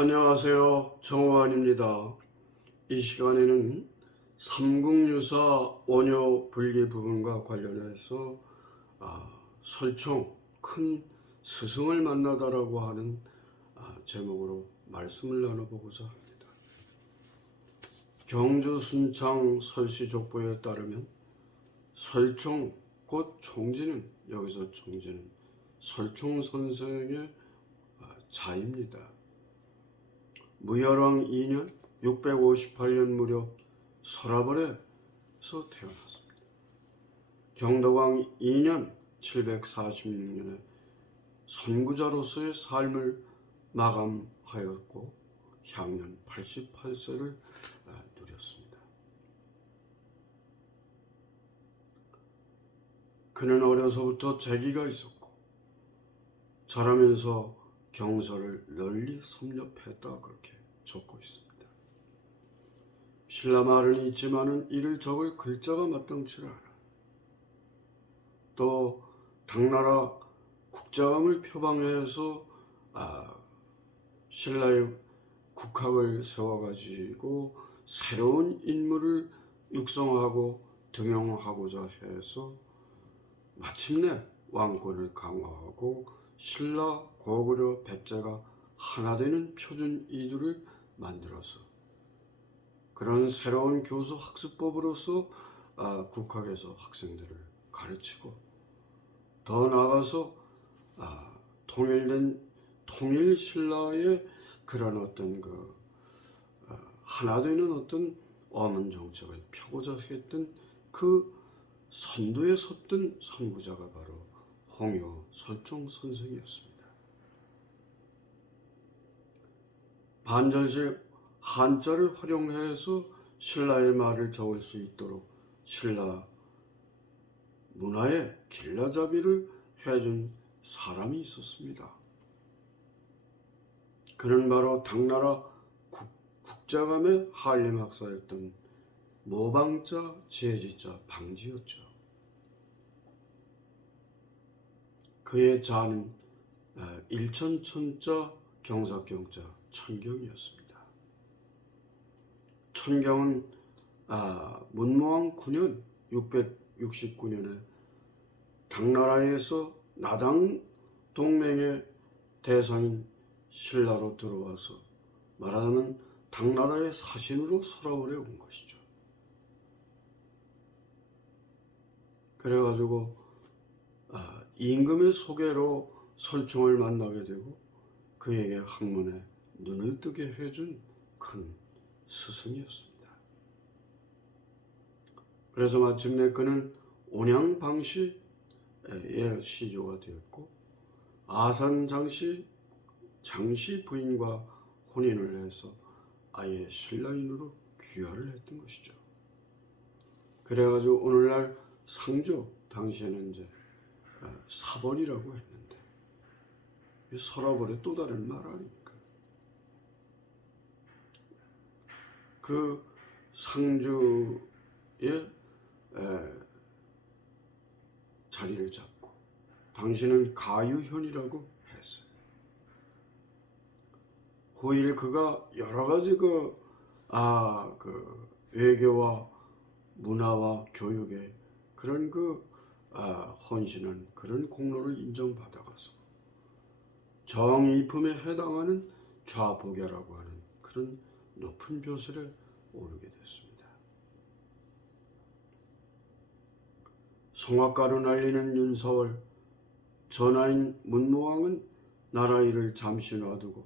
안녕하세요. 정호환입니다. 이 시간에는 삼국유사 원효 분리 부분과 관련해서 설총 큰 스승을 만나다라고 하는 제목으로 말씀을 나눠보고자 합니다. 경주 순창 설시족보에 따르면 설총 곧 총지는, 여기서 총지는 설총 선생의 자입니다. 무열왕 2년 658년 무렵 서라벌에서 태어났습니다. 경덕왕 2년 746년에 선구자로서의 삶을 마감하였고 향년 88세를 누렸습니다. 그는 어려서부터 재기가 있었고 자라면서 경서를 널리 섭렵했다, 그렇게 적고 있습니다. 신라 말은 있지만은 이를 적을 글자가 마땅치 않아. 또 당나라 국자감을 표방해서 신라의 국학을 세워가지고 새로운 인물을 육성하고 등용하고자 해서 마침내 왕권을 강화하고 신라, 고구려, 백제가 하나 되는 표준 이두를 만들어서 그런 새로운 교수 학습법으로서 국학에서 학생들을 가르치고 더 나아가서 통일된 통일 신라의 그런 어떤 하나 되는 어떤 어문 정책을 펴고자 했던 그 선두에 섰던 선구자가 바로 홍요 설총 선생이었습니다. 반절식 한자를 활용해서 신라의 말을 적을 수 있도록 신라 문화의 길라잡이를 해준 사람이 있었습니다. 그는 바로 당나라 국자감의 한림학사였던 모방자 지혜지자 방지였죠. 그의 자는 일천천자 경사경자 천경이었습니다. 천경은 문무왕 9년 669년에 당나라에서 나당 동맹의 대상인 신라로 들어와서 말하자면 당나라의 사신으로 서라벌에 온 것이죠. 그래가지고 임금의 소개로 설총을 만나게 되고 그에게 학문에 눈을 뜨게 해준 큰 스승이었습니다. 그래서 마침내 그는 온양방시의 시조가 되었고 아산장씨 장씨 부인과 혼인을 해서 아예 신라인으로 귀화를 했던 것이죠. 그래가지고 오늘날 상조, 당시에는 이제 사번이라고 했는데 서라벌의 또 다른 말 아닙니까? 그 상주의 자리를 잡고 당시는 가유현이라고 했어요. 후일 그가 여러 가지 외교와 문화와 교육에 그런 헌신한 그런 공로를 인정받아가서 정의품에 해당하는 좌복야라고 하는 그런 높은 벼슬에 오르게 됐습니다. 성악가로 날리는 윤사월, 전하인 문무왕은 나라 일을 잠시 놔두고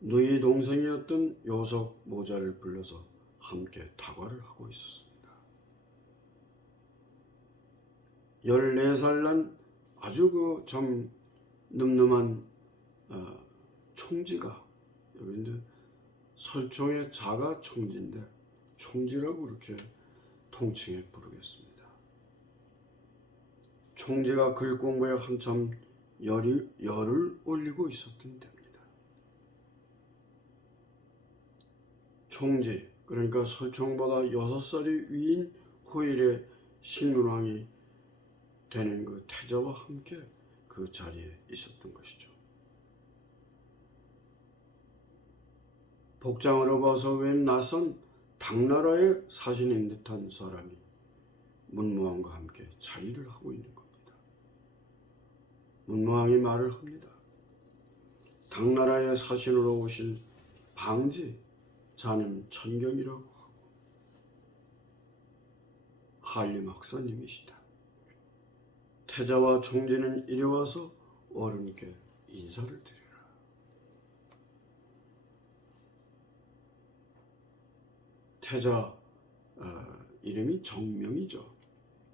누이 동생이었던 요석 모자를 불러서 함께 다과를 하고 있었습니다. 14살 난 아주 좀 늠름한 총지가, 여기 이제 설총의 자가 총지인데 총지라고 이렇게 통칭해 부르겠습니다. 총지가 글 공부에 한참 열을 올리고 있었던 때입니다. 총지, 그러니까 설총보다 6살이 위인 후일의 신문왕이 되는 그 태자와 함께 그 자리에 있었던 것이죠. 복장을 벗어 웬 낯선 당나라에 사신인 듯한 사람이 문무왕과 함께 자리를 하고 있는 겁니다. 문무왕이 말을 합니다. 당나라의 사신으로 오신 방지, 자는 천경이라고 하고 한림 학사님이시다. 태자와 총지는 이리 와서 어른께 인사를 드리라. 태자 이름이 정명이죠.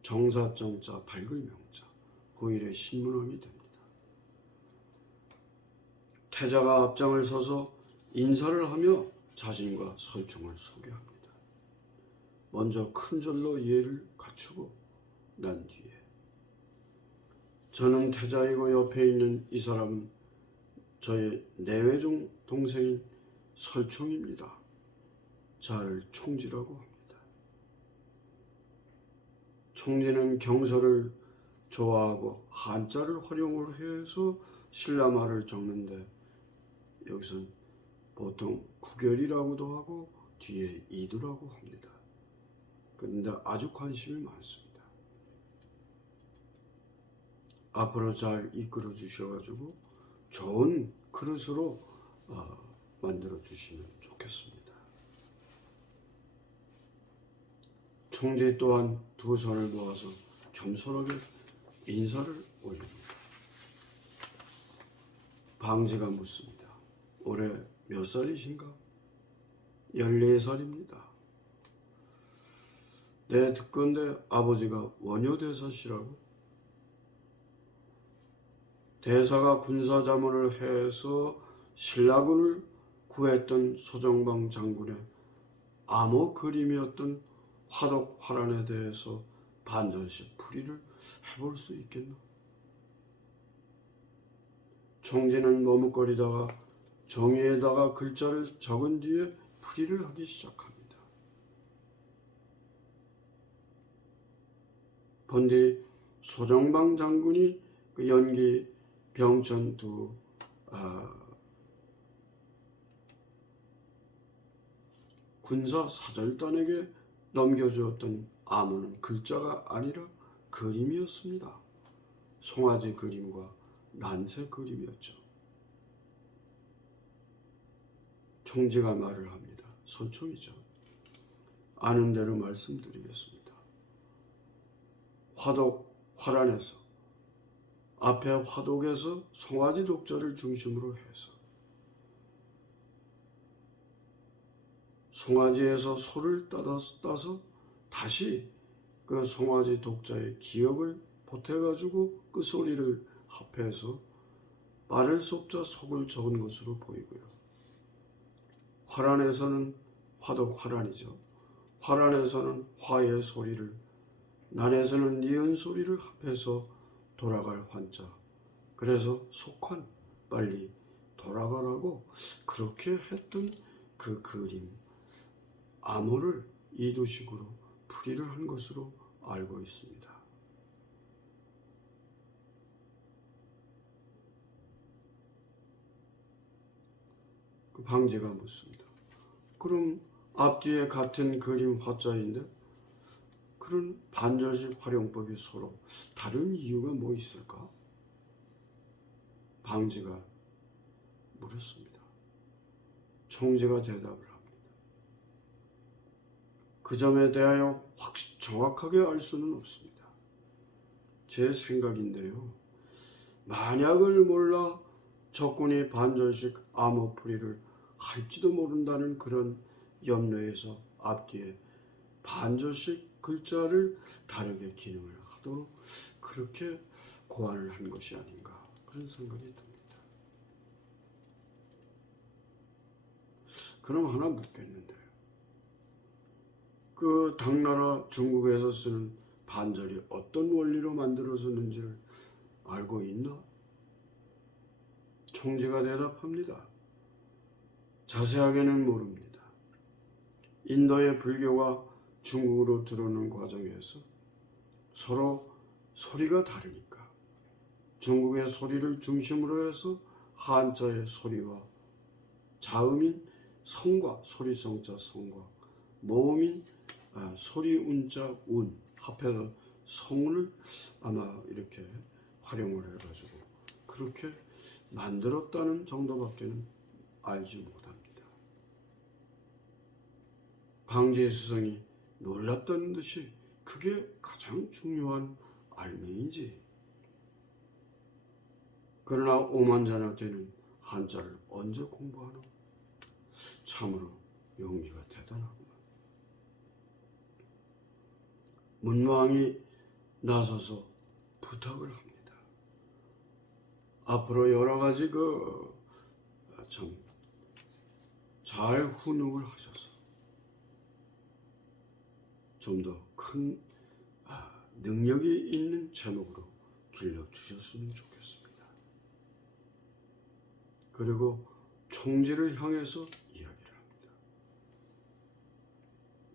정사정자 밝을 명자. 고1의 신문왕이 됩니다. 태자가 앞장을 서서 인사를 하며 자신과 설총을 소개합니다. 먼저 큰 절로 예를 갖추고 난 뒤에 저는 태자이고 옆에 있는 이 사람은 저의 내외종 동생인 설총입니다. 자를 총지라고 합니다. 총지는 경서를 좋아하고 한자를 활용을 해서 신라말을 적는데 여기서는 보통 구결이라고도 하고 뒤에 이두라고 합니다. 그런데 아주 관심이 많습니다. 앞으로 잘 이끌어 주셔가지고 좋은 그릇으로 만들어 주시면 좋겠습니다. 총재 또한 두 손을 모아서 겸손하게 인사를 올립니다. 방지가 묻습니다. 올해 몇 살이신가? 14살입니다. 네, 듣건대 아버지가 원효대사시라고? 대사가 군사자문을 해서 신라군을 구했던 소정방 장군의 암호 그림이었던 화덕 화란에 대해서 반전식 풀이를 해볼 수 있겠나? 총지는 머뭇거리다가 종이에다가 글자를 적은 뒤에 풀이를 하기 시작합니다. 본디 소정방 장군이 그 연기 병천 두 군사 사절단에게 넘겨주었던 암호는 글자가 아니라 그림이었습니다. 송아지 그림과 난새 그림이었죠. 총지가 말을 합니다. 설총이죠. 아는 대로 말씀드리겠습니다. 화독 화란에서 앞에 화독에서 송아지 독자를 중심으로 해서 송아지에서 소를 따서 다시 그 송아지 독자의 기억을 보태가지고 그 소리를 합해서 말을 속자 속을 적은 것으로 보이고요. 화란에서는 화독 화란이죠. 화란에서는 화의 소리를, 난에서는 니은 소리를 합해서 돌아갈 환자. 그래서 속환, 빨리 돌아가라고 그렇게 했던 그 그림, 암호를 이두식으로 풀이를 한 것으로 알고 있습니다. 그 방지가 묻습니다. 그럼 앞뒤에 같은 그림 화자인데 그런 반절식 활용법이 서로 다른 이유가 뭐 있을까? 방지가 물었습니다. 총재가 대답을 합니다. 그 점에 대하여 정확하게 알 수는 없습니다. 제 생각인데요. 만약을 몰라 적군이 반절식 암호풀이를 할지도 모른다는 그런 염려에서 앞뒤에 반절식 글자를 다르게 기능을 하도록 그렇게 고안을 한 것이 아닌가 그런 생각이 듭니다. 그럼 하나 묻겠는데 그 당나라 중국에서 쓰는 반절이 어떤 원리로 만들어졌는지를 알고 있나? 총재가 대답합니다. 자세하게는 모릅니다. 인도의 불교가 중국으로 들어오는 과정에서 서로 소리가 다르니까 중국의 소리를 중심으로 해서 한자의 소리와 자음인 성과, 소리성자 성과, 모음인 소리 운자 운 합해서 성운을 아마 이렇게 활용을 해가지고 그렇게 만들었다는 정도밖에는 알지 못합니다. 방제수성이 놀랐다는 듯이 그게 가장 중요한 알맹이지. 그러나 오만자한테는 한자를 언제 공부하노? 참으로 용기가 대단하구만. 문왕이 나서서 부탁을 합니다. 앞으로 여러 가지 참 잘 훈육을 하셔서 좀 더 큰 능력이 있는 제목으로 길러주셨으면 좋겠습니다. 그리고 총지를 향해서 이야기를 합니다.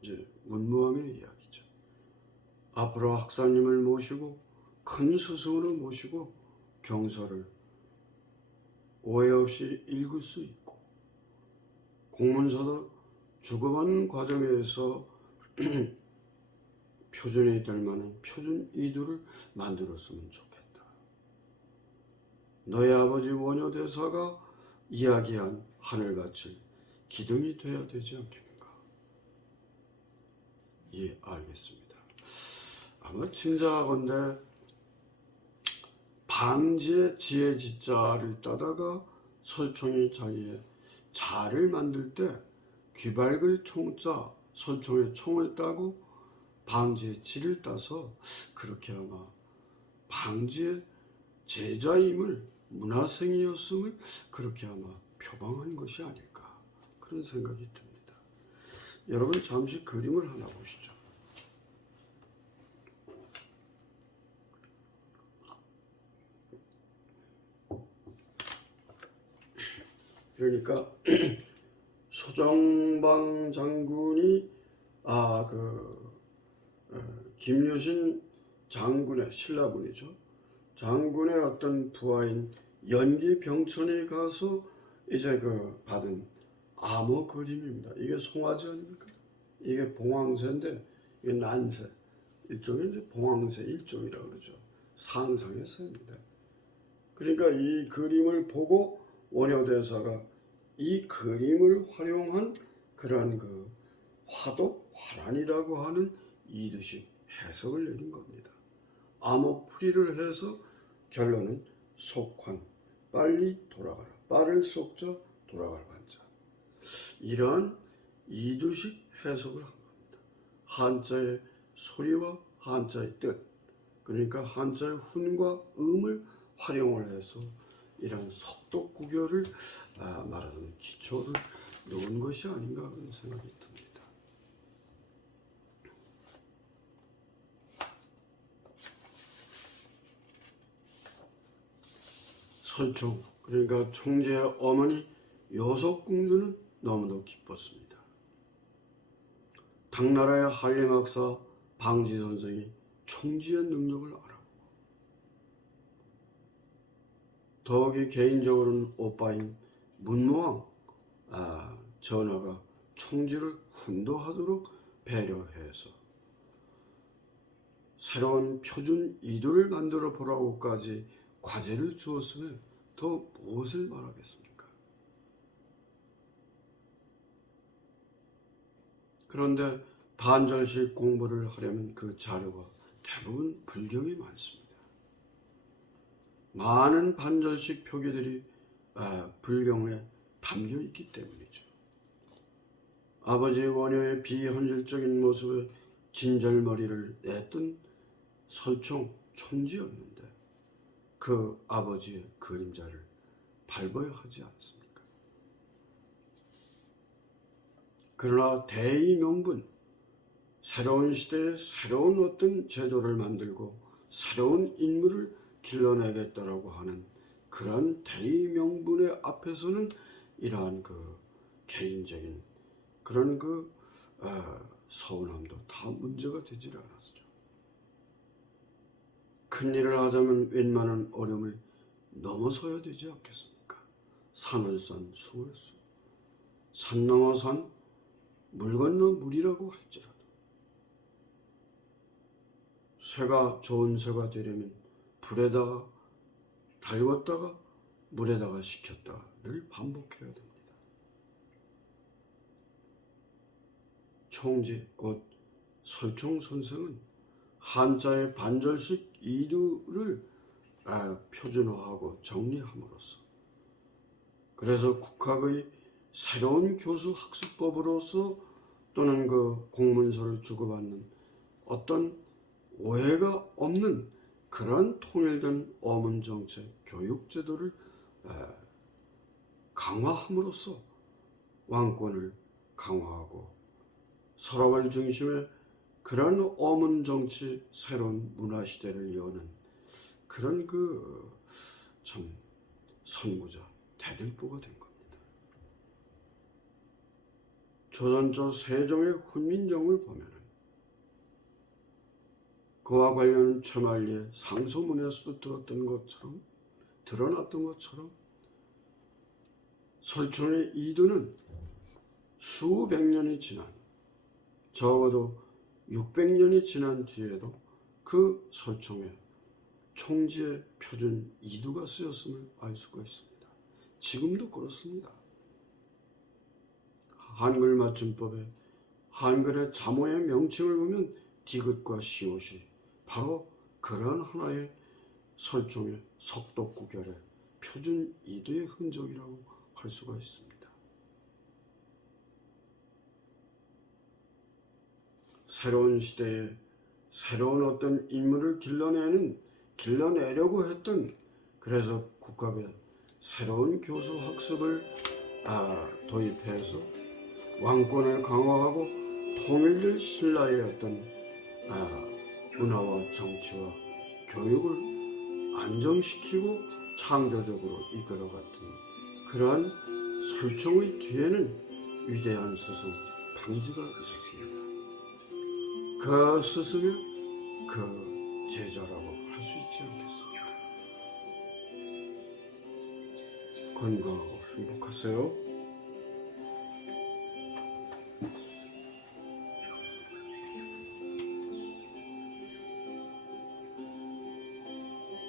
이제 문무왕의 이야기죠. 앞으로 학사님을 모시고 큰 스승으로 모시고 경서를 오해 없이 읽을 수 있고 공문서도 주고받는 과정에서 표준이 될 만한 표준 이두를 만들었으면 좋겠다. 너희 아버지 원효대사가 이야기한 하늘밭을 기둥이 되어야 되지 않겠는가? 예, 알겠습니다. 아마 짐작하건대 방지의 지혜 지자를 따다가 설총이 자기의 자를 만들 때 귀발글 총자 설총의 총을 따고 방지의 지를 따서 그렇게 아마 방지의 제자임을 문화생이었음을 그렇게 아마 표방한 것이 아닐까 그런 생각이 듭니다. 여러분 잠시 그림을 하나 보시죠. 그러니까 소정방 장군이 김유신 장군의 신라분이죠. 장군의 어떤 부하인 연기병천에 가서 이제 받은 암호 그림입니다. 이게 송아지 아닙니까? 이게 봉황새인데 이게 난새, 일종의 이제 봉황새 일종이라 그러죠. 상상의 새입니다. 그러니까 이 그림을 보고 원효대사가 이 그림을 활용한 그러한 화독, 화란이라고 하는 이듯이 해석을 내린 겁니다. 암호풀이를 해서 결론은 속환, 빨리 돌아가라, 빠를 속자, 돌아갈 반자. 이러한 이두식 해석을 한 겁니다. 한자의 소리와 한자의 뜻, 그러니까 한자의 훈과 음을 활용을 해서 이런 속독구교를 말하는 기초를 놓은 것이 아닌가 그런 생각이 듭니다. 설총, 그러니까 총재의 어머니 요석공주는 너무도 기뻤습니다. 당나라의 한림학사 방지선생이 총지의 능력을 알아보고 더욱이 개인적으로는 오빠인 문무왕 전하가 총지를 훈도하도록 배려해서 새로운 표준 이두를 만들어 보라고까지 과제를 주었으면 더 무엇을 말하겠습니까? 그런데 반절식 공부를 하려면 그 자료가 대부분 불경이 많습니다. 많은 반절식 표기들이 불경에 담겨 있기 때문이죠. 아버지 원효의 비현실적인 모습에 진절머리를 냈던 설총 총지였는데 그 아버지의 그림자를 밟아야 하지 않습니까? 그러나 대의명분, 새로운 시대에 새로운 어떤 제도를 만들고 새로운 인물을 길러내겠다라고 하는 그런 대의명분의 앞에서는 이러한 개인적인 그런 서운함도 다 문제가 되질 않았죠. 큰일을 하자면 웬만한 어려움을 넘어서야 되지 않겠습니까? 산을 산 수월수, 산 넘어 산, 물 건너 물이라고 할지라도 쇠가 좋은 쇠가 되려면 불에다가 달궜다가 물에다가 식혔다가 늘 반복해야 됩니다. 총지 곧 설총 선생은 한자의 반절식 이두를 표준화하고 정리함으로써 그래서 국학의 새로운 교수 학습법으로서 또는 그 공문서를 주고받는 어떤 오해가 없는 그런 통일된 어문정책 교육제도를 강화함으로써 왕권을 강화하고 서랍을 중심에 그런 어문정치 새로운 문화시대를 여는 그런 참 선구자 대들보가 된 겁니다. 조선조 세종의 훈민정음을 보면은 그와 관련 최만리의 상소문에서도 드러났던 것처럼 설총의 이두는 수백 년이 지난 적어도 600년이 지난 뒤에도 그 설총에 총지의 표준 이두가 쓰였음을 알 수가 있습니다. 지금도 그렇습니다. 한글 맞춤법에 한글의 자모의 명칭을 보면 디귿과 시옷이 바로 그런 하나의 설총의 석독구결의 표준 이두의 흔적이라고 할 수가 있습니다. 새로운 시대에 새로운 어떤 인물을 길러내려고 했던 그래서 국학에 새로운 교수 학습을 도입해서 왕권을 강화하고 통일될 신라의 어떤 문화와 정치와 교육을 안정시키고 창조적으로 이끌어갔던 그러한 설총의 뒤에는 위대한 스승 방지가 있었습니다. 그 스승의 그 제자라고 할 수 있지 않겠습니까? 건강하고 행복하세요.